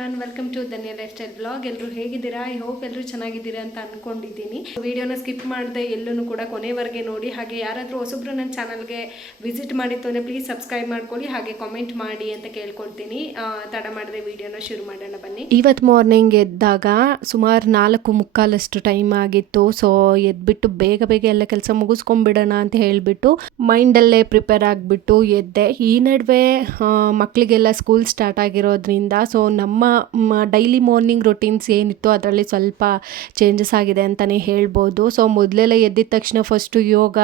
Everyone, welcome to Dhanya life style blog. ಎಲ್ಲರೂ ಹೇಗಿದ್ದೀರಾ? I hope ಎಲ್ಲರೂ ಚೆನ್ನಾಗಿದ್ದೀರಾ ಅಂತ ಅಂದ್ಕೊಂಡಿದ್ದೀನಿ. ವಿಡಿಯೋನ ಸ್ಕಿಪ್ ಮಾಡದೆ ಎಲ್ಲೂ ಕೂಡ ಕೊನೆವರೆಗೆ ನೋಡಿ. ಹಾಗೆ ಯಾರಾದರೂ ಹೊಸಬ್ರು ನನ್ನ ಚಾನಲ್ಗೆ ವಿಸಿಟ್ ಮಾಡಿತ್ತು ಅಂದರೆ ಪ್ಲೀಸ್ ಸಬ್ಸ್ಕ್ರೈಬ್ ಮಾಡ್ಕೊಳ್ಳಿ, ಹಾಗೆ ಕಾಮೆಂಟ್ ಮಾಡಿ ಅಂತ ಕೇಳ್ಕೊಳ್ತೀನಿ. ತಡ ಮಾಡಿದೆ ವಿಡಿಯೋನ ಶುರು ಮಾಡೋಣ ಬನ್ನಿ. ಇವತ್ತು ಮಾರ್ನಿಂಗ್ ಎದ್ದಾಗ ಸುಮಾರು 4:45 ಟೈಮ್ ಆಗಿತ್ತು. ಸೊ ಎದ್ಬಿಟ್ಟು ಬೇಗ ಬೇಗ ಎಲ್ಲ ಕೆಲಸ ಮುಗಿಸ್ಕೊಂಡ್ಬಿಡೋಣ ಅಂತ ಹೇಳಿಬಿಟ್ಟು ಮೈಂಡಲ್ಲೇ ಪ್ರಿಪೇರ್ ಆಗಿಬಿಟ್ಟು ಎದ್ದೆ. ಈ ನಡುವೆ ಮಕ್ಕಳಿಗೆಲ್ಲ ಸ್ಕೂಲ್ ಸ್ಟಾರ್ಟ್ ಆಗಿರೋದ್ರಿಂದ ಸೊ ನಮ್ಮ ಡೈಲಿ ಮಾರ್ನಿಂಗ್ ರೊಟೀನ್ಸ್ ಏನಿತ್ತು ಅದರಲ್ಲಿ ಸ್ವಲ್ಪ ಚೇಂಜಸ್ ಆಗಿದೆ ಅಂತಲೇ ಹೇಳ್ಬೋದು. ಸೊ ಮೊದಲೆಲ್ಲ ಎದ್ದಿದ ತಕ್ಷಣ ಫಸ್ಟು ಯೋಗ,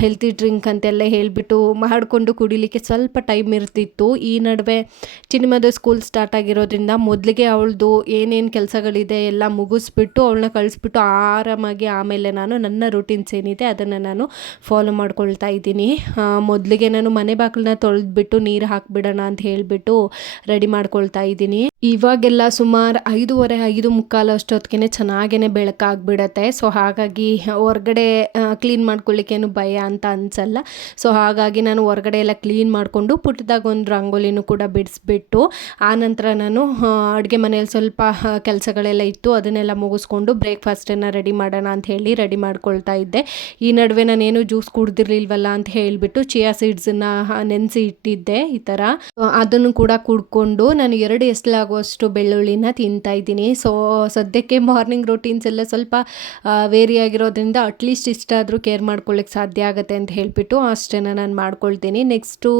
ಹೆಲ್ತಿ ಡ್ರಿಂಕ್ ಅಂತೆಲ್ಲ ಹೇಳಿಬಿಟ್ಟು ಮಾಡಿಕೊಂಡು ಕುಡಿಲಿಕ್ಕೆ ಸ್ವಲ್ಪ ಟೈಮ್ ಇರ್ತಿತ್ತು. ಈ ನಡುವೆ ಚಿನಿಮದು ಸ್ಕೂಲ್ ಸ್ಟಾರ್ಟ್ ಆಗಿರೋದ್ರಿಂದ ಮೊದಲಿಗೆ ಅವಳದು ಏನೇನು ಕೆಲಸಗಳಿದೆ ಎಲ್ಲ ಮುಗಿಸ್ಬಿಟ್ಟು ಅವಳನ್ನ ಕಳಿಸ್ಬಿಟ್ಟು ಆರಾಮಾಗಿ ಆಮೇಲೆ ನಾನು ನನ್ನ ರೂಟೀನ್ಸ್ ಏನಿದೆ ಅದನ್ನು ನಾನು ಫಾಲೋ ಮಾಡ್ಕೊಳ್ತಾ ಇದ್ದೀನಿ. ಮೊದಲಿಗೆ ನಾನು ಮನೆ ಬಾಗಿಲನ್ನ ತೊಳೆದ್ಬಿಟ್ಟು ನೀರು ಹಾಕಿಬಿಡೋಣ ಅಂತ ಹೇಳಿಬಿಟ್ಟು ರೆಡಿ ಮಾಡ್ಕೊಳ್ತಾ ಇದ್ದೀನಿ. ಇವಾಗೆಲ್ಲ ಸುಮಾರು 5:15 5:45 ಅಷ್ಟೊತ್ತಿಗೆ ಚೆನ್ನಾಗೇ ಬೆಳಕಾಗ್ಬಿಡತ್ತೆ. ಸೊ ಹಾಗಾಗಿ ಹೊರಗಡೆ ಕ್ಲೀನ್ ಮಾಡ್ಕೊಳ್ಳಿಕ್ಕೇನು ಭಯ ಅಂತ ಅನಿಸಲ್ಲ. ಸೊ ಹಾಗಾಗಿ ನಾನು ಹೊರಗಡೆ ಎಲ್ಲ ಕ್ಲೀನ್ ಮಾಡಿಕೊಂಡು ಪುಟ್ಟದಾಗ ಒಂದು ರಂಗೋಲಿನೂ ಕೂಡ ಬಿಡಿಸ್ಬಿಟ್ಟು ಆನಂತರ ನಾನು ಅಡುಗೆ ಮನೆಯಲ್ಲಿ ಸ್ವಲ್ಪ ಕೆಲಸಗಳೆಲ್ಲ ಇತ್ತು ಅದನ್ನೆಲ್ಲ ಮುಗಿಸ್ಕೊಂಡು ಬ್ರೇಕ್ಫಾಸ್ಟನ್ನು ರೆಡಿ ಮಾಡೋಣ ಅಂತ ಹೇಳಿ ರೆಡಿ ಮಾಡ್ಕೊಳ್ತಾ ಇದ್ದೆ. ಈ ನಡುವೆ ನಾನೇನು ಜ್ಯೂಸ್ ಕುಡ್ದಿರ್ಲಿಲ್ವಲ್ಲ ಅಂತ ಹೇಳಿಬಿಟ್ಟು ಚಿಯಾ ಸೀಡ್ಸನ್ನು ನೆನೆಸಿ ಇಟ್ಟಿದ್ದೆ. ಈ ಥರ ಅದನ್ನು ಕೂಡ ಕುಡ್ಕೊಂಡು ನಾನು 2 ಎಸ್ಲಾಗುವಷ್ಟು ಬೆಳ್ಳುಳ್ಳಿನ ತಿಂತಾ ಇದ್ದೀನಿ. ಸೊ ಸದ್ಯಕ್ಕೆ ಮಾರ್ನಿಂಗ್ ರೂಟೀನ್ಸ್ ಎಲ್ಲ ಸ್ವಲ್ಪ ವೇರಿ ಆಗಿರೋದ್ರಿಂದ ಅಟ್ಲೀಸ್ಟ್ ಇಷ್ಟಾದರೂ ಕೇರ್ ಮಾಡ್ಕೊಳ್ಳಿಕ್ಕೆ ಸಾಧ್ಯ ಆಗುತ್ತೆ ಅಂತ ಹೇಳಿಬಿಟ್ಟು ಅಷ್ಟನ್ನು ನಾನು ಮಾಡ್ಕೊಳ್ತೀನಿ. ನೆಕ್ಸ್ಟು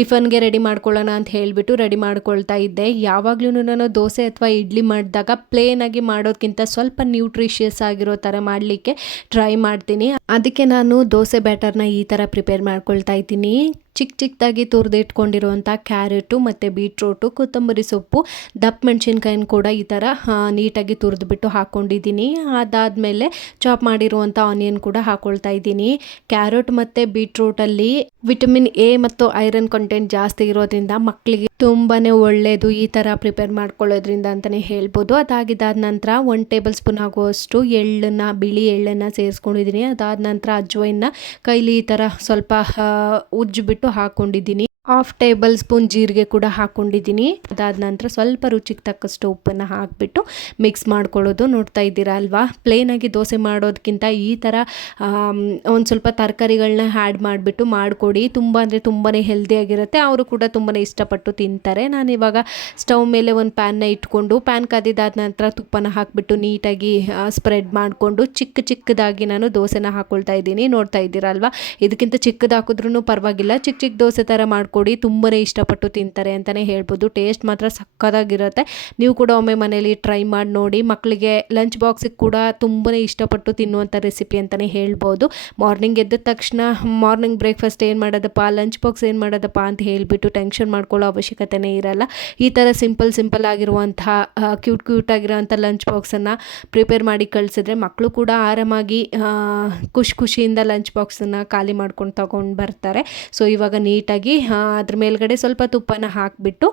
ಟಿಫನ್ಗೆ ರೆಡಿ ಮಾಡ್ಕೊಳ್ಳೋಣ ಅಂತ ಹೇಳಿಬಿಟ್ಟು ರೆಡಿ ಮಾಡ್ಕೊಳ್ತಾ ಇದ್ದೆ. ಯಾವಾಗಲೂ ನಾನು ದೋಸೆ ಅಥವಾ ಇಡ್ಲಿ ಮಾಡಿದಾಗ ಪ್ಲೇನಾಗಿ ಮಾಡೋದಕ್ಕಿಂತ ಸ್ವಲ್ಪ ನ್ಯೂಟ್ರಿಷಿಯಸ್ ಆಗಿರೋ ಥರ ಮಾಡಲಿಕ್ಕೆ ಟ್ರೈ ಮಾಡ್ತೀನಿ. ಅದಕ್ಕೆ ನಾನು ದೋಸೆ ಬ್ಯಾಟರ್ನ ಈ ಥರ ಪ್ರಿಪೇರ್ ಮಾಡ್ಕೊಳ್ತಾ ಇದ್ದೀನಿ. ಚಿಕ್ಕದಾಗಿ ತುರಿದಿಟ್ಕೊಂಡಿರುವಂಥ ಕ್ಯಾರೆಟು ಮತ್ತು ಬೀಟ್ರೋಟು, ಕೊತ್ತಂಬರಿ ಸೊಪ್ಪು, ದಪ್ಪ ಮೆಣಸಿನ್ಕಾಯಿನ ಕೂಡ ಈ ಥರ ನೀಟಾಗಿ ತುರಿದ್ಬಿಟ್ಟು ಹಾಕ್ಕೊಂಡಿದ್ದೀನಿ. ಅದಾದಮೇಲೆ ಚಾಪ್ ಮಾಡಿರುವಂಥ ಆನಿಯನ್ ಕೂಡ ಹಾಕ್ಕೊಳ್ತಾ ಇದ್ದೀನಿ. ಕ್ಯಾರೆಟ್ ಮತ್ತು ಬೀಟ್ರೋಟಲ್ಲಿ ವಿಟಮಿನ್ ಎ ಮತ್ತು ಐರನ್ ಕಂಟೆಂಟ್ ಜಾಸ್ತಿ ಇರೋದ್ರಿಂದ ಮಕ್ಕಳಿಗೆ ತುಂಬಾ ಒಳ್ಳೆಯದು ಈ ಥರ ಪ್ರಿಪೇರ್ ಮಾಡ್ಕೊಳ್ಳೋದ್ರಿಂದ ಅಂತಲೇ ಹೇಳ್ಬೋದು. ಅದಾಗಿದ್ದಾದ ನಂತರ 1 ಟೇಬಲ್ ಸ್ಪೂನ್ ಆಗುವಷ್ಟು ಬಿಳಿ ಎಳ್ಳನ್ನು ಸೇರಿಸ್ಕೊಂಡಿದ್ದೀನಿ. ಅದಾದ ನಂತರ ಅಜ್ವೈನ್ನ ಕೈಲಿ ಈ ಥರ ಸ್ವಲ್ಪ ಉಜ್ಜಿಬಿಟ್ಟು ಹಾಕ್ಕೊಂಡಿದ್ದೀನಿ. 1/2 ಟೇಬಲ್ ಸ್ಪೂನ್ ಜೀರಿಗೆ ಕೂಡ ಹಾಕ್ಕೊಂಡಿದ್ದೀನಿ. ಅದಾದ ನಂತರ ಸ್ವಲ್ಪ ರುಚಿಗೆ ತಕ್ಕಷ್ಟು ಉಪ್ಪನ್ನು ಹಾಕಿಬಿಟ್ಟು ಮಿಕ್ಸ್ ಮಾಡ್ಕೊಳ್ಳೋದು. ನೋಡ್ತಾ ಇದ್ದೀರಾ ಅಲ್ವಾ, ಪ್ಲೇನಾಗಿ ದೋಸೆ ಮಾಡೋದಕ್ಕಿಂತ ಈ ಥರ ಒಂದು ಸ್ವಲ್ಪ ತರಕಾರಿಗಳನ್ನ ಆ್ಯಡ್ ಮಾಡಿಬಿಟ್ಟು ಮಾಡಿಕೊಡಿ. ತುಂಬ ಅಂದರೆ ತುಂಬಾ ಹೆಲ್ದಿಯಾಗಿರುತ್ತೆ. ಅವರು ಕೂಡ ತುಂಬಾ ಇಷ್ಟಪಟ್ಟು ತಿಂತಾರೆ. ನಾನಿವಾಗ ಸ್ಟವ್ ಮೇಲೆ ಒಂದು ಪ್ಯಾನ್ನ ಇಟ್ಕೊಂಡು ಪ್ಯಾನ್ ಕಾದಿದ್ದಾದ ನಂತರ ತುಪ್ಪನ ಹಾಕಿಬಿಟ್ಟು ನೀಟಾಗಿ ಸ್ಪ್ರೆಡ್ ಮಾಡಿಕೊಂಡು ಚಿಕ್ಕದಾಗಿ ನಾನು ದೋಸೆನ ಹಾಕ್ಕೊಳ್ತಾ ಇದ್ದೀನಿ. ನೋಡ್ತಾ ಇದ್ದೀರಾ ಅಲ್ವಾ, ಇದಕ್ಕಿಂತ ಚಿಕ್ಕದು ಹಾಕಿದ್ರೂ ಪರವಾಗಿಲ್ಲ, ಚಿಕ್ಕ ದೋಸೆ ಥರ ಮಾಡ್ಕೊಡಿ. ತುಂಬಾ ಇಷ್ಟಪಟ್ಟು ತಿಂತಾರೆ ಅಂತಲೇ ಹೇಳ್ಬೋದು. ಟೇಸ್ಟ್ ಮಾತ್ರ ಸಕ್ಕತ್ತಾಗಿರುತ್ತೆ. ನೀವು ಕೂಡ ಒಮ್ಮೆ ಮನೇಲಿ ಟ್ರೈ ಮಾಡಿ ನೋಡಿ. ಮಕ್ಕಳಿಗೆ ಲಂಚ್ ಬಾಕ್ಸಿಗೆ ಕೂಡ ತುಂಬಾ ಇಷ್ಟಪಟ್ಟು ತಿನ್ನುವಂಥ ರೆಸಿಪಿ ಅಂತಲೇ ಹೇಳ್ಬೋದು. ಮಾರ್ನಿಂಗ್ ಎದ್ದ ತಕ್ಷಣ ಮಾರ್ನಿಂಗ್ ಬ್ರೇಕ್ಫಾಸ್ಟ್ ಏನು ಮಾಡೋದಪ್ಪ, ಲಂಚ್ ಬಾಕ್ಸ್ ಏನು ಮಾಡೋದಪ್ಪ ಅಂತ ಹೇಳಿಬಿಟ್ಟು ಟೆನ್ಷನ್ ಮಾಡ್ಕೊಳ್ಳೋ ಅವಶ್ಯಕತೆನೇ ಇರಲ್ಲ. ಈ ಥರ ಸಿಂಪಲ್ ಆಗಿರುವಂಥ ಕ್ಯೂಟ್ ಆಗಿರೋವಂಥ ಲಂಚ್ ಬಾಕ್ಸನ್ನು ಪ್ರಿಪೇರ್ ಮಾಡಿ ಕಳಿಸಿದ್ರೆ ಮಕ್ಕಳು ಕೂಡ ಆರಾಮಾಗಿ ಖುಷಿಯಿಂದ ಲಂಚ್ ಬಾಕ್ಸನ್ನು ಖಾಲಿ ಮಾಡ್ಕೊಂಡು ತಗೊಂಡು ಬರ್ತಾರೆ. ಸೊ ಇವಾಗ ನೀಟಾಗಿ ಅದ್ರ ಮೇಲ್ಗಡೆ ಸ್ವಲ್ಪ ತುಪ್ಪನ ಹಾಕಿಬಿಟ್ಟು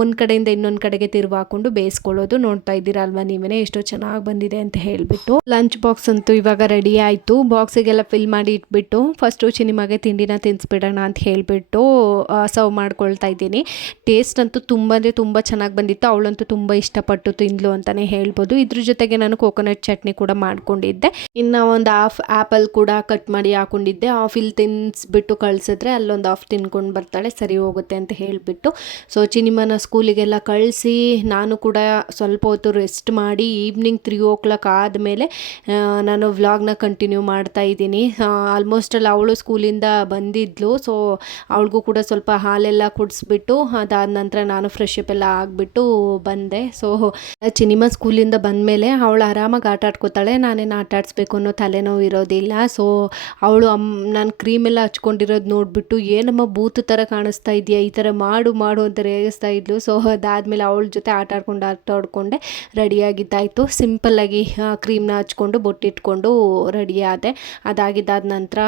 ಒಂದು ಕಡೆಯಿಂದ ಇನ್ನೊಂದು ಕಡೆಗೆ ಹಾಕ್ಕೊಂಡು ಬೇಯಿಸ್ಕೊಳ್ಳೋದು. ನೋಡ್ತಾ ಇದ್ದೀರಾ ಅಲ್ವಾ ನೀವೇ ಎಷ್ಟೋ ಚೆನ್ನಾಗಿ ಬಂದಿದೆ ಅಂತ ಹೇಳಿಬಿಟ್ಟು. ಲಂಚ್ ಬಾಕ್ಸ್ ಅಂತೂ ಇವಾಗ ರೆಡಿ ಆಯಿತು. ಬಾಕ್ಸಿಗೆಲ್ಲ ಫಿಲ್ ಮಾಡಿ ಇಟ್ಬಿಟ್ಟು ಫಸ್ಟು ಚಿನಿಮಾಗೆ ತಿಂಡಿನ ತಿನ್ನಿಸ್ಬಿಡೋಣ ಅಂತ ಹೇಳಿಬಿಟ್ಟು ಸರ್ವ್ ಮಾಡ್ಕೊಳ್ತಾ ಇದ್ದೀನಿ. ಟೇಸ್ಟ್ ಅಂತೂ ತುಂಬ ಚೆನ್ನಾಗಿ ಬಂದಿತ್ತು. ಅವಳಂತೂ ತುಂಬ ಇಷ್ಟಪಟ್ಟು ತಿಂದ್ಲು ಅಂತಲೇ ಹೇಳ್ಬೋದು. ಇದ್ರ ಜೊತೆಗೆ ನಾನು ಕೋಕೋನಟ್ ಚಟ್ನಿ ಕೂಡ ಮಾಡ್ಕೊಂಡಿದ್ದೆ. ಇನ್ನು ಒಂದು 1/2 ಆ್ಯಪಲ್ ಕೂಡ ಕಟ್ ಮಾಡಿ ಹಾಕೊಂಡಿದ್ದೆ. ಹಾಫ್ ಇಲ್ಲಿ ತಿನ್ನಿಸ್ಬಿಟ್ಟು ಕಳಿಸಿದ್ರೆ ಅಲ್ಲೊಂದು 1/2 ತಿನ್ಕೊಂಡು ಬರ್ತಾಳೆ, ಸರಿ ಹೋಗುತ್ತೆ ಅಂತ ಹೇಳಿಬಿಟ್ಟು ಸೊ ಚಿನಿಮನ ಸ್ಕೂಲಿಗೆಲ್ಲ ಕಳಿಸಿ ನಾನು ಕೂಡ ಸ್ವಲ್ಪ ಹೊತ್ತು ರೆಸ್ಟ್ ಮಾಡಿ ಈವ್ನಿಂಗ್ 3 o'clock ಆದಮೇಲೆ ನಾನು ವ್ಲಾಗ್ನ ಕಂಟಿನ್ಯೂ ಮಾಡ್ತಾ ಇದ್ದೀನಿ. ಆಲ್ಮೋಸ್ಟಲ್ಲಿ ಅವಳು ಸ್ಕೂಲಿಂದ ಬಂದಿದ್ಲು. ಸೊ ಅವಳಿಗೂ ಕೂಡ ಸ್ವಲ್ಪ ಹಾಲೆಲ್ಲ ಕುಡಿಸ್ಬಿಟ್ಟು ಅದಾದ ನಂತರ ನಾನು ಫ್ರೆಶ್ ಅಪ್ ಎಲ್ಲ ಆಗಿಬಿಟ್ಟು ಬಂದೆ. ಸೊ ಚಿನಿಮ ಸ್ಕೂಲಿಂದ ಬಂದಮೇಲೆ ಅವಳು ಆರಾಮಾಗಿ ಆಟ ಆಡ್ಕೋತಾಳೆ. ನಾನೇನು ಆಟ ಆಡಿಸ್ಬೇಕು ಅನ್ನೋ ತಲೆನೋವು ಇರೋದಿಲ್ಲ. ಸೊ ಅವಳು ನಾನು ಕ್ರೀಮೆಲ್ಲ ಹಚ್ಕೊಂಡಿರೋದು ನೋಡಿಬಿಟ್ಟು ಏನಮ್ಮ ಬೂತು ಥರ ಕಾಣಿಸ್ತಾ ಇದೆಯಾ, ಈ ಥರ ಮಾಡು ಅಂತ ರೇಗಿಸ್ತಾ ಇದ್ಲು. ಸೊ ಅದಾದಮೇಲೆ ಅವಳ ಜೊತೆ ಆಟ ಆಡ್ಕೊಂಡೆ ರೆಡಿಯಾಗಿದ್ದಾಯಿತು. ಸಿಂಪಲ್ಲಾಗಿ ಕ್ರೀಮ್ನ ಹಚ್ಕೊಂಡು ಬೊಟ್ಟಿಟ್ಕೊಂಡು ರೆಡಿ ಆದೆ. ಅದಾಗಿದ್ದಾದ ನಂತರ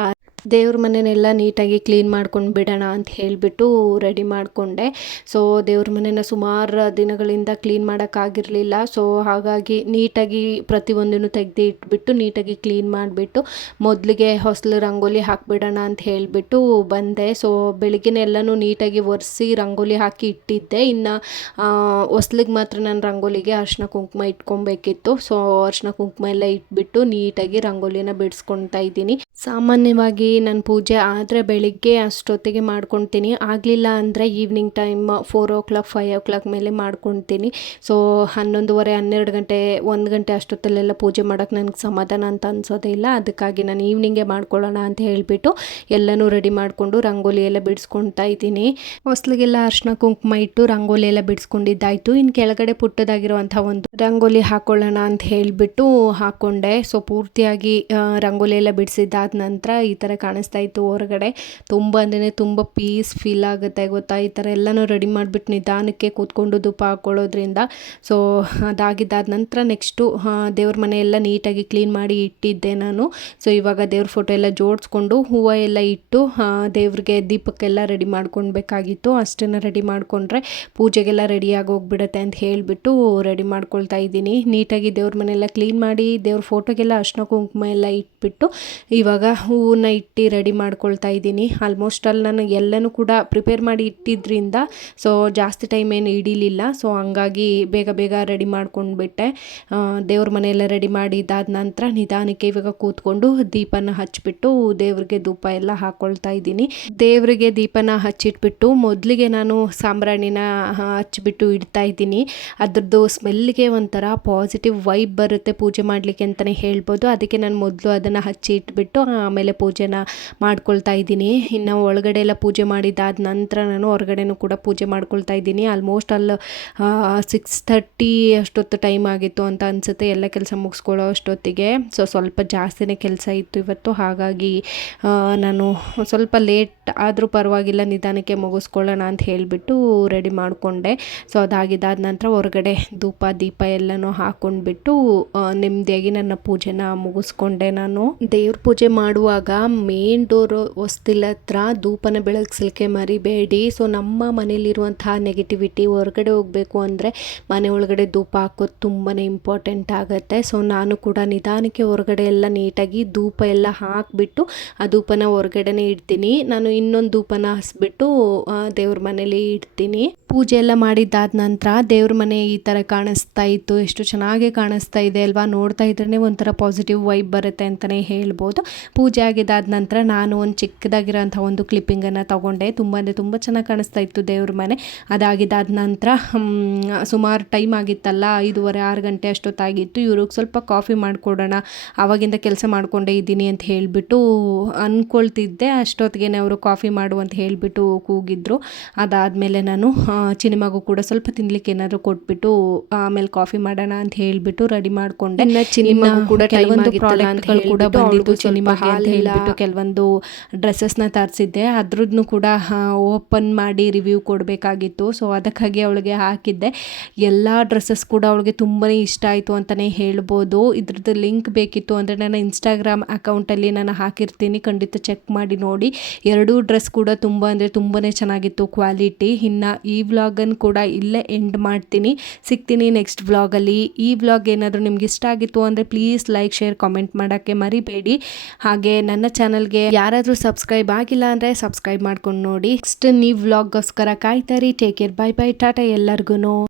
ದೇವ್ರ ಮನೆನೆಲ್ಲ ನೀಟಾಗಿ ಕ್ಲೀನ್ ಮಾಡ್ಕೊಂಡು ಬಿಡೋಣ ಅಂತ ಹೇಳಿಬಿಟ್ಟು ರೆಡಿ ಮಾಡಿಕೊಂಡೆ. ಸೊ ದೇವ್ರ ಮನೆನ ಸುಮಾರು ದಿನಗಳಿಂದ ಕ್ಲೀನ್ ಮಾಡೋಕ್ಕಾಗಿರಲಿಲ್ಲ. ಸೊ ಹಾಗಾಗಿ ನೀಟಾಗಿ ಪ್ರತಿಯೊಂದನ್ನು ತೆಗೆದು ಇಟ್ಬಿಟ್ಟು ನೀಟಾಗಿ ಕ್ಲೀನ್ ಮಾಡಿಬಿಟ್ಟು ಮೊದಲಿಗೆ ಹೊಸಲು ರಂಗೋಲಿ ಹಾಕಿಬಿಡೋಣ ಅಂತ ಹೇಳಿಬಿಟ್ಟು ಬಂದೆ. ಸೊ ಬೆಳಗ್ಗೆನೇ ಎಲ್ಲನೂ ನೀಟಾಗಿ ಒರೆಸಿ ರಂಗೋಲಿ ಹಾಕಿ ಇಟ್ಟಿದ್ದೆ. ಇನ್ನು ಹೊಸ್ಲಿಗೆ ಮಾತ್ರ ನಾನು ರಂಗೋಲಿಗೆ ಅರಿಶಿನ ಕುಂಕುಮ ಇಟ್ಕೊಬೇಕಿತ್ತು. ಸೊ ಅರಿಶಿನ ಕುಂಕುಮ ಎಲ್ಲ ಇಟ್ಬಿಟ್ಟು ನೀಟಾಗಿ ರಂಗೋಲಿನ ಬಿಡಿಸ್ಕೊಳ್ತಾ ಇದ್ದೀನಿ. ಸಾಮಾನ್ಯವಾಗಿ ನನ್ನ ಪೂಜೆ ಆದರೆ ಬೆಳಿಗ್ಗೆ ಅಷ್ಟೊತ್ತಿಗೆ ಮಾಡ್ಕೊತೀನಿ. ಆಗಲಿಲ್ಲ ಅಂದರೆ ಈವ್ನಿಂಗ್ ಟೈಮ್ 4 o'clock 5 o'clock ಮೇಲೆ ಮಾಡ್ಕೊತೀನಿ. ಸೊ 11:30 12 ಗಂಟೆ 1 ಗಂಟೆ ಅಷ್ಟೊತ್ತಲ್ಲೆಲ್ಲ ಪೂಜೆ ಮಾಡೋಕ್ಕೆ ನನಗೆ ಸಮಾಧಾನ ಅಂತ ಅನಿಸೋದೇ ಇಲ್ಲ. ಅದಕ್ಕಾಗಿ ನಾನು ಈವ್ನಿಂಗೇ ಮಾಡ್ಕೊಳ್ಳೋಣ ಅಂತ ಹೇಳಿಬಿಟ್ಟು ಎಲ್ಲನೂ ರೆಡಿ ಮಾಡಿಕೊಂಡು ರಂಗೋಲಿ ಎಲ್ಲ ಬಿಡಿಸ್ಕೊಳ್ತಾ ಇದ್ದೀನಿ. ಹೊಸ್ಲಿಗೆಲ್ಲ ಅರಿಶಿನ ಕುಂಕುಮ ಇಟ್ಟು ರಂಗೋಲಿ ಎಲ್ಲ ಬಿಡಿಸ್ಕೊಂಡಿದ್ದಾಯಿತು. ಇನ್ನು ಕೆಳಗಡೆ ಪುಟ್ಟದಾಗಿರುವಂಥ ಒಂದು ರಂಗೋಲಿ ಹಾಕ್ಕೊಳ್ಳೋಣ ಅಂತ ಹೇಳಿಬಿಟ್ಟು ಹಾಕ್ಕೊಂಡೆ. ಸೊ ಪೂರ್ತಿಯಾಗಿ ರಂಗೋಲಿ ಎಲ್ಲ ಬಿಡಿಸಿದ್ದಾದ ನಂತರ ಈ ಥರ ಕಾಣಿಸ್ತಾ ಇತ್ತು ಹೊರಗಡೆ. ತುಂಬ ಅಂದರೆ ತುಂಬ ಪೀಸ್ ಫೀಲ್ ಆಗುತ್ತೆ ಗೊತ್ತಾ. ಈ ಥರ ಎಲ್ಲನೂ ರೆಡಿ ಮಾಡಿಬಿಟ್ಟು ನಿಧಾನಕ್ಕೆ ಕೂತ್ಕೊಂಡು ಧೂಪ ಹಾಕ್ಕೊಳ್ಳೋದ್ರಿಂದ. ಸೊ ಅದಾಗಿದ್ದಾದ ನಂತರ ನೆಕ್ಸ್ಟು ದೇವ್ರ ಮನೆ ಎಲ್ಲ ನೀಟಾಗಿ ಕ್ಲೀನ್ ಮಾಡಿ ಇಟ್ಟಿದ್ದೆ ನಾನು. ಸೊ ಇವಾಗ ದೇವ್ರ ಫೋಟೋ ಎಲ್ಲ ಜೋಡಿಸ್ಕೊಂಡು ಹೂವು ಎಲ್ಲ ಇಟ್ಟು ದೇವ್ರಿಗೆ ದೀಪಕ್ಕೆಲ್ಲ ರೆಡಿ ಮಾಡ್ಕೊಳ್ಬೇಕಾಗಿತ್ತು. ಅಷ್ಟನ್ನು ರೆಡಿ ಮಾಡಿಕೊಂಡ್ರೆ ಪೂಜೆಗೆಲ್ಲ ರೆಡಿಯಾಗಿ ಹೋಗ್ಬಿಡುತ್ತೆ ಅಂತ ಹೇಳಿಬಿಟ್ಟು ರೆಡಿ ಮಾಡ್ಕೊಳ್ತಾ ಇದ್ದೀನಿ. ನೀಟಾಗಿ ದೇವ್ರ ಮನೆಯೆಲ್ಲ ಕ್ಲೀನ್ ಮಾಡಿ ದೇವ್ರ ಫೋಟೋಗೆಲ್ಲ ಅರಿಶಿನ ಕುಂಕುಮ ಎಲ್ಲ ಇಟ್ಬಿಟ್ಟು ಇವಾಗ ಹೂವನ್ನ ಇಟ್ಟು ರೆಡಿ ಮಾಡ್ಕೊಳ್ತಾ ಇದ್ದೀನಿ. ಆಲ್ಮೋಸ್ಟ್ ಅಲ್ಲಿ ನಾನು ಎಲ್ಲನೂ ಕೂಡ ಪ್ರಿಪೇರ್ ಮಾಡಿ ಇಟ್ಟಿದ್ದರಿಂದ ಸೊ ಜಾಸ್ತಿ ಟೈಮ್ ಏನು ಹಿಡಿಲಿಲ್ಲ. ಸೊ ಹಂಗಾಗಿ ಬೇಗ ಬೇಗ ರೆಡಿ ಮಾಡ್ಕೊಂಡ್ಬಿಟ್ಟೆ. ದೇವ್ರ ಮನೆಯೆಲ್ಲ ರೆಡಿ ಮಾಡಿದ್ದಾದ ನಂತರ ನಿಧಾನಕ್ಕೆ ಇವಾಗ ಕೂತ್ಕೊಂಡು ದೀಪನ ಹಚ್ಬಿಟ್ಟು ದೇವ್ರಿಗೆ ಧೂಪ ಎಲ್ಲ ಹಾಕ್ಕೊಳ್ತಾ ಇದ್ದೀನಿ. ದೇವರಿಗೆ ದೀಪನ ಹಚ್ಚಿಟ್ಬಿಟ್ಟು ಮೊದಲಿಗೆ ನಾನು ಸಾಂಬ್ರಾಣಿನ ಹಚ್ಬಿಟ್ಟು ಇಡ್ತಾ ಇದ್ದೀನಿ. ಅದ್ರದ್ದು ಸ್ಮೆಲ್ಗೆ ಒಂಥರ ಪಾಸಿಟಿವ್ ವೈಬ್ ಬರುತ್ತೆ ಪೂಜೆ ಮಾಡಲಿಕ್ಕೆ ಅಂತಲೇ ಹೇಳ್ಬೋದು. ಅದಕ್ಕೆ ನಾನು ಮೊದಲು ಅದನ್ನು ಹಚ್ಚಿ ಇಟ್ಬಿಟ್ಟು ಆಮೇಲೆ ಪೂಜೆನ ಮಾಡ್ಕೊಳ್ತಾ ಇದ್ದೀನಿ. ಇನ್ನು ಒಳಗಡೆ ಎಲ್ಲ ಪೂಜೆ ಮಾಡಿದ್ದಾದ ನಂತರ ನಾನು ಹೊರಗಡೆನೂ ಕೂಡ ಪೂಜೆ ಮಾಡ್ಕೊಳ್ತಾ ಇದ್ದೀನಿ. ಆಲ್ಮೋಸ್ಟ್ ಅಲ್ಲಿ 6:30 ಅಷ್ಟೊತ್ತು ಟೈಮ್ ಆಗಿತ್ತು ಅಂತ ಅನಿಸುತ್ತೆ ಎಲ್ಲ ಕೆಲಸ ಮುಗಿಸ್ಕೊಳ್ಳೋ ಅಷ್ಟೊತ್ತಿಗೆ. ಸೊ ಸ್ವಲ್ಪ ಜಾಸ್ತಿನೇ ಕೆಲಸ ಇತ್ತು ಇವತ್ತು. ಹಾಗಾಗಿ ನಾನು ಸ್ವಲ್ಪ ಲೇಟ್ ಆದರೂ ಪರವಾಗಿಲ್ಲ ನಿಧಾನಕ್ಕೆ ಮುಗಿಸ್ಕೊಳ್ಳೋಣ ಅಂತ ಹೇಳಿಬಿಟ್ಟು ರೆಡಿ ಮಾಡಿಕೊಂಡೆ. ಸೊ ಅದಾಗಿದ್ದಾದ ನಂತರ ಹೊರಗಡೆ ಧೂಪ ದೀಪ ಎಲ್ಲನೂ ಹಾಕ್ಕೊಂಡ್ಬಿಟ್ಟು ನೆಮ್ಮದಿಯಾಗಿ ನನ್ನ ಪೂಜೆನ ಮುಗಿಸ್ಕೊಂಡೆ. ನಾನು ದೇವ್ರ ಪೂಜೆ ಮಾಡುವಾಗ ಮೇನ್ ಡೋರ್ ಹೊಸ್ತಿಲ ಹತ್ರ ಧೂಪನ ಬೆಳಗಿಸ್ಲಿಕ್ಕೆ ಮರಿಬೇಡಿ. ಸೊ ನಮ್ಮ ಮನೇಲಿರುವಂತಹ ನೆಗೆಟಿವಿಟಿ ಹೊರಗಡೆ ಹೋಗಬೇಕು ಅಂದರೆ ಮನೆ ಒಳಗಡೆ ಧೂಪ ಹಾಕೋದು ತುಂಬಾ ಇಂಪಾರ್ಟೆಂಟ್ ಆಗುತ್ತೆ. ಸೊ ನಾನು ಕೂಡ ನಿಧಾನಕ್ಕೆ ಹೊರಗಡೆ ಎಲ್ಲ ನೀಟಾಗಿ ಧೂಪ ಎಲ್ಲ ಹಾಕಿಬಿಟ್ಟು ಆ ಧೂಪನ ಹೊರಗಡೆನೇ ಇಡ್ತೀನಿ. ನಾನು ಇನ್ನೊಂದು ಧೂಪನ ಹಸ್ಬಿಟ್ಟು ದೇವ್ರ ಮನೇಲಿ ಇಡ್ತೀನಿ. ಪೂಜೆ ಎಲ್ಲ ಮಾಡಿದ್ದಾದ ನಂತರ ದೇವ್ರ ಮನೆ ಈ ಥರ ಕಾಣಿಸ್ತಾ ಇತ್ತು. ಎಷ್ಟು ಚೆನ್ನಾಗಿ ಕಾಣಿಸ್ತಾ ಇದೆ ಅಲ್ವಾ. ನೋಡ್ತಾ ಇದ್ರೇ ಒಂಥರ ಪಾಸಿಟಿವ್ ವೈಬ್ ಬರುತ್ತೆ ಅಂತಲೇ ಹೇಳ್ಬೋದು. ಪೂಜೆ ಆಗಿದ್ದಾದ ನಂತರ ನಾನು ಒಂದು ಚಿಕ್ಕದಾಗಿರೋಂಥ ಒಂದು ಕ್ಲಿಪ್ಪಿಂಗನ್ನು ತೊಗೊಂಡೆ. ತುಂಬ ಚೆನ್ನಾಗಿ ಕಾಣಿಸ್ತಾ ಇತ್ತು ದೇವ್ರ ಮನೆ. ಅದಾಗಿದ್ದಾದ ನಂತರ ಸುಮಾರು ಟೈಮ್ ಆಗಿತ್ತಲ್ಲ, 5:30 6 ಗಂಟೆ ಅಷ್ಟೊತ್ತಾಗಿತ್ತು. ಇವ್ರಿಗೆ ಸ್ವಲ್ಪ ಕಾಫಿ ಮಾಡಿಕೊಡೋಣ, ಆವಾಗಿಂದ ಕೆಲಸ ಮಾಡ್ಕೊಂಡೇ ಇದ್ದೀನಿ ಅಂತ ಹೇಳಿಬಿಟ್ಟು ಅಂದ್ಕೊಳ್ತಿದ್ದೆ. ಅಷ್ಟೊತ್ತಿಗೆ ಅವರು ಕಾಫಿ ಮಾಡು ಅಂತ ಹೇಳಿಬಿಟ್ಟು ಕೂಗಿದ್ರು. ಅದಾದಮೇಲೆ ನಾನು ಚಿನಿಮಾಗೂ ಕೂಡ ಸ್ವಲ್ಪ ತಿನ್ಲಿಕ್ಕೆ ಏನಾದರೂ ಕೊಟ್ಬಿಟ್ಟು ಆಮೇಲೆ ಕಾಫಿ ಮಾಡೋಣ ಅಂತ ಹೇಳಿಬಿಟ್ಟು ರೆಡಿ ಮಾಡಿಕೊಂಡೆ. ಚಿನಿಮಾಗೂ ಕೂಡ ಕೆಲವೊಂದು ಪ್ರಾಡಕ್ಟ್ಗಳು ಕೂಡ ಬಂದಿದ್ದು ಚಿನಿಮಾಗೆ ಅಂತ ಹೇಳಿಬಿಟ್ಟು ಕೆಲವೊಂದು ಡ್ರೆಸ್ಸಸ್ನ ತರಿಸಿದ್ದೆ. ಅದ್ರದ್ದು ಕೂಡ ಓಪನ್ ಮಾಡಿ ರಿವ್ಯೂ ಕೊಡಬೇಕಾಗಿತ್ತು. ಸೊ ಅದಕ್ಕಾಗಿ ಅವಳಿಗೆ ಹಾಕಿದ್ದೆ. ಎಲ್ಲ ಡ್ರೆಸ್ಸಸ್ ಕೂಡ ಅವಳಿಗೆ ತುಂಬಾ ಇಷ್ಟ ಆಯಿತು ಅಂತಲೇ ಹೇಳ್ಬೋದು. ಇದ್ರದ್ದು ಲಿಂಕ್ ಬೇಕಿತ್ತು ಅಂದರೆ ನನ್ನ ಇನ್ಸ್ಟಾಗ್ರಾಮ್ ಅಕೌಂಟಲ್ಲಿ ನಾನು ಹಾಕಿರ್ತೀನಿ, ಖಂಡಿತ ಚೆಕ್ ಮಾಡಿ ನೋಡಿ. ಎರಡೂ ಡ್ರೆಸ್ ಕೂಡ ತುಂಬ ಅಂದರೆ ತುಂಬಾ ಚೆನ್ನಾಗಿತ್ತು ಕ್ವಾಲಿಟಿ. ಇನ್ನು ಈ ವ್ಲಾಗನ್ನು ಕೂಡ ಇಲ್ಲೇ ಎಂಡ್ ಮಾಡ್ತೀನಿ. ಸಿಗ್ತೀನಿ ನೆಕ್ಸ್ಟ್ ವ್ಲಾಗಲ್ಲಿ. ಈ ವ್ಲಾಗ್ ಏನಾದರೂ ನಿಮ್ಗೆ ಇಷ್ಟ ಆಗಿತ್ತು ಅಂದರೆ ಪ್ಲೀಸ್ ಲೈಕ್ ಶೇರ್ ಕಾಮೆಂಟ್ ಮಾಡೋಕ್ಕೆ ಮರಿಬೇಡಿ. ಹಾಗೆ ನನ್ನ ಚಾನಲ್ಗೆ ಯಾರಾದರೂ ಸಬ್ಸ್ಕ್ರೈಬ್ ಆಗಿಲ್ಲ ಅಂದರೆ ಸಬ್ಸ್ಕ್ರೈಬ್ ಮಾಡ್ಕೊಂಡು ನೋಡಿ. ನೆಕ್ಸ್ಟ್ ನೀವು ವ್ಲಾಗ್ಗೋಸ್ಕರ ಕಾಯ್ತಾರಿ. ಟೇಕ್ ಕೇರ್, ಬೈ ಬೈ, ಟಾಟಾ ಎಲ್ಲರಿಗೂ.